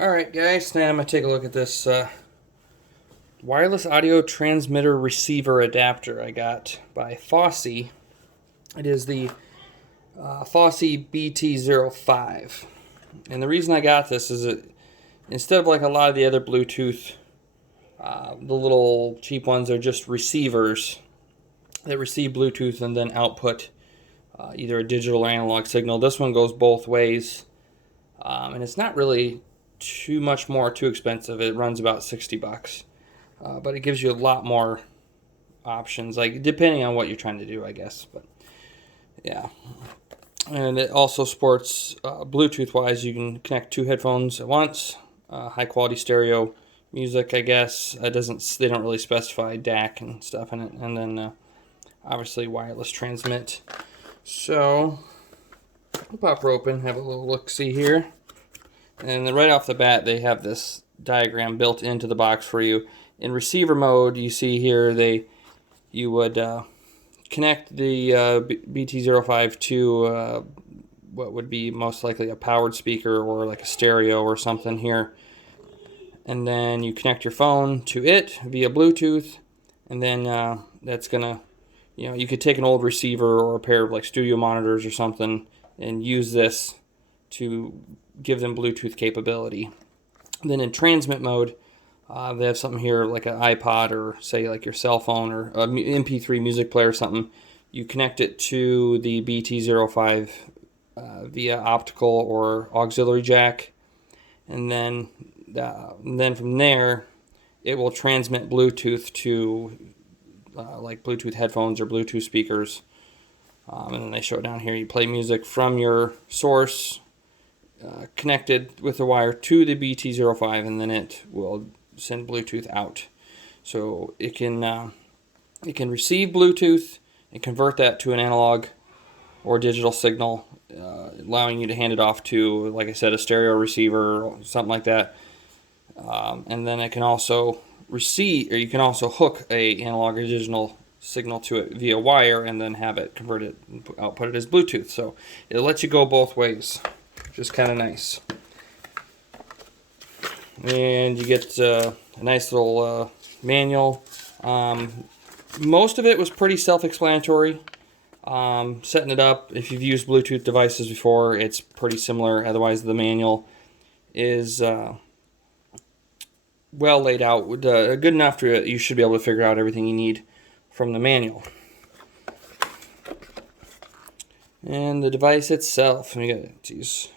Alright guys, now I'm going to take a look at this wireless audio transmitter receiver adapter I got by Fosi. It is the Fosi BT05. And the reason I got this is that instead of like a lot of the other Bluetooth, the little cheap ones are just receivers that receive Bluetooth and then output either a digital or analog signal. This one goes both ways, and it's not really too expensive. It runs about 60 bucks, but it gives you a lot more options, like depending on what you're trying to do, I guess. But yeah, and it also supports Bluetooth wise. You can connect two headphones at once, high quality stereo music, I guess. They don't really specify DAC and stuff in it, and then obviously wireless transmit. So we'll pop her open, have a little look-see here. And then right off the bat, they have this diagram built into the box for you. In receiver mode, you see here you would connect the BT05 to what would be most likely a powered speaker or like a stereo or something here. And then you connect your phone to it via Bluetooth, and then that's gonna, you could take an old receiver or a pair of like studio monitors or something and use this to give them Bluetooth capability. And then in transmit mode, they have something here like an iPod or say like your cell phone or a MP3 music player or something. You connect it to the BT05 via optical or auxiliary jack, and then from there it will transmit Bluetooth to like Bluetooth headphones or Bluetooth speakers. And then they show it down here. You play music from your source connected with the wire to the BT05, and then it will send Bluetooth out. So it can receive Bluetooth and convert that to an analog or digital signal, allowing you to hand it off to, like I said, a stereo receiver or something like that. And then it can also receive, or you can also hook a analog or digital signal to it via wire and then have it converted and output it as Bluetooth. So it lets you go both ways, which is kind of nice. And you get a nice little manual. Most of it was pretty self-explanatory. Setting it up, if you've used Bluetooth devices before, it's pretty similar. Otherwise, the manual is well laid out, good enough to you should be able to figure out everything you need from the manual. And the device itself, we got these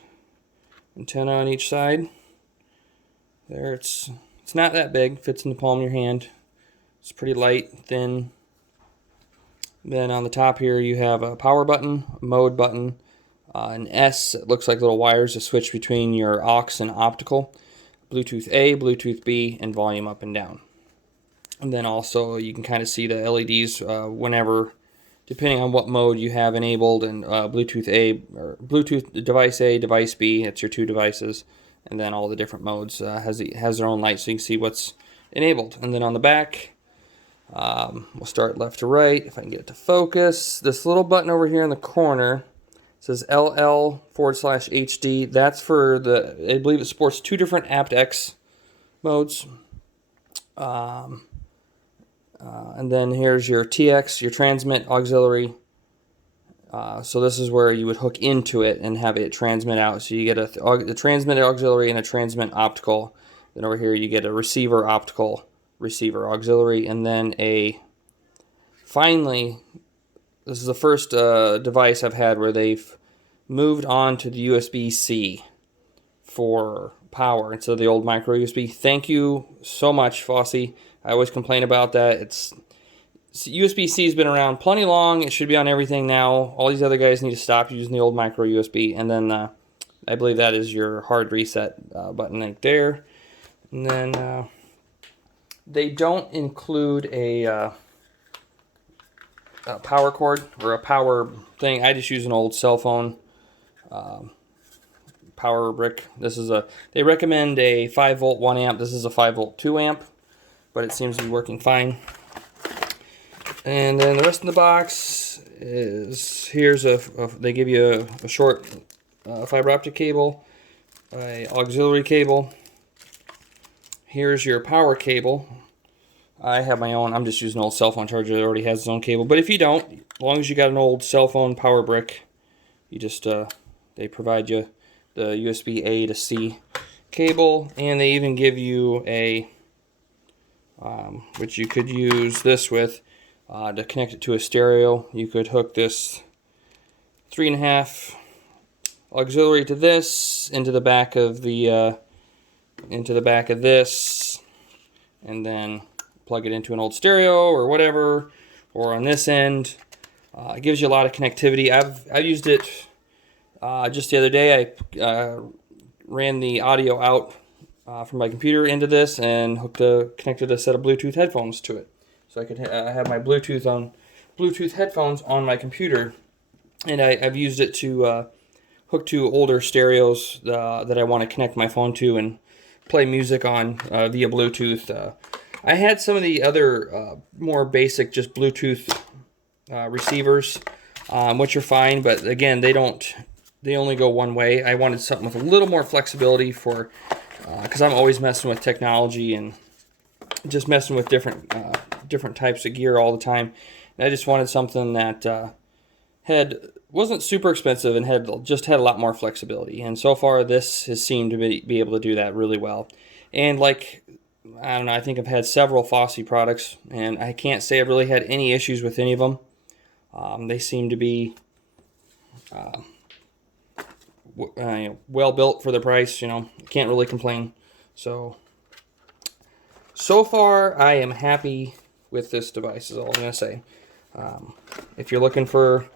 antenna on each side. There, it's not that big, fits in the palm of your hand. It's pretty light, thin. Then on the top here you have a power button, a mode button, an S. It looks like little wires to switch between your aux and optical. Bluetooth A, Bluetooth B, and volume up and down. And then also you can kind of see the LEDs whenever, depending on what mode you have enabled, and Bluetooth A or Bluetooth device A, device B. It's your two devices, and then all the different modes has their own light, so you can see what's enabled. And then on the back, we'll start left to right. If I can get it to focus, this little button over here in the corner says LL/HD. That's for I believe it supports two different aptX modes. And then here's your TX, your transmit auxiliary. So this is where you would hook into it and have it transmit out. So you get a transmit auxiliary and a transmit optical. Then over here you get a receiver optical, receiver auxiliary, and then finally, this is the first device I've had where they've moved on to the USB-C for power instead of the old micro USB. Thank you so much, Fosi. I always complain about that. USB-C has been around plenty long. It should be on everything now. All these other guys need to stop using the old micro USB. And then I believe that is your hard reset button right there. And then they don't include a power cord or a power thing. I just use an old cell phone power brick. They recommend a 5-volt 1 amp. This is a 5-volt 2 amp, but it seems to be working fine. And then the rest of the box is, they give you a short fiber optic cable, a auxiliary cable, here's your power cable. I have my own. I'm just using an old cell phone charger that already has its own cable. But if you don't, as long as you got an old cell phone power brick, you just they provide you the USB A to C cable, and they even give you a which you could use this with to connect it to a stereo. You could hook this 3.5 auxiliary to this into the back of the this, and then plug it into an old stereo or whatever, or on this end. It gives you a lot of connectivity. I've used it just the other day. I ran the audio out from my computer into this and connected a set of Bluetooth headphones to it, so I could have my Bluetooth headphones on my computer, and I've used it to hook to older stereos that I want to connect my phone to and play music on via Bluetooth. I had some of the other more basic just Bluetooth receivers, which are fine, but again, they only go one way. I wanted something with a little more flexibility for, because I'm always messing with technology and just messing with different types of gear all the time. And I just wanted something that wasn't super expensive and had a lot more flexibility. And so far, this has seemed to be able to do that really well. And like, I don't know, I think I've had several Fosi products, and I can't say I've really had any issues with any of them. They seem to be well built for the price. Can't really complain. So far, I am happy with this device, is all I'm going to say. If you're looking for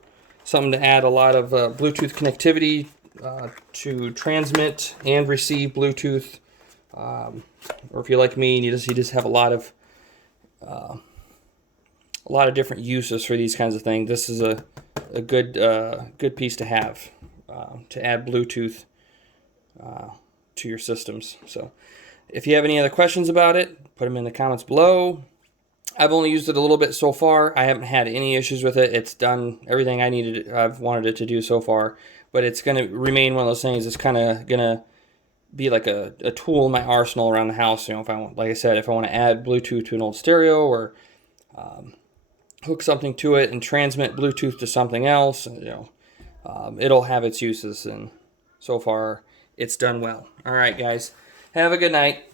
something to add a lot of Bluetooth connectivity to transmit and receive Bluetooth, or if you're like me and you just have a lot of different uses for these kinds of things, this is a good piece to have to add Bluetooth to your systems. So if you have any other questions about it, put them in the comments below. I've only used it a little bit so far. I haven't had any issues with it. It's done everything I've wanted it to do so far, but it's going to remain one of those things. It's kind of going to be like a tool in my arsenal around the house. If I want, like I said, if I want to add Bluetooth to an old stereo, or hook something to it and transmit Bluetooth to something else, it'll have its uses, and so far it's done well. All right, guys, have a good night.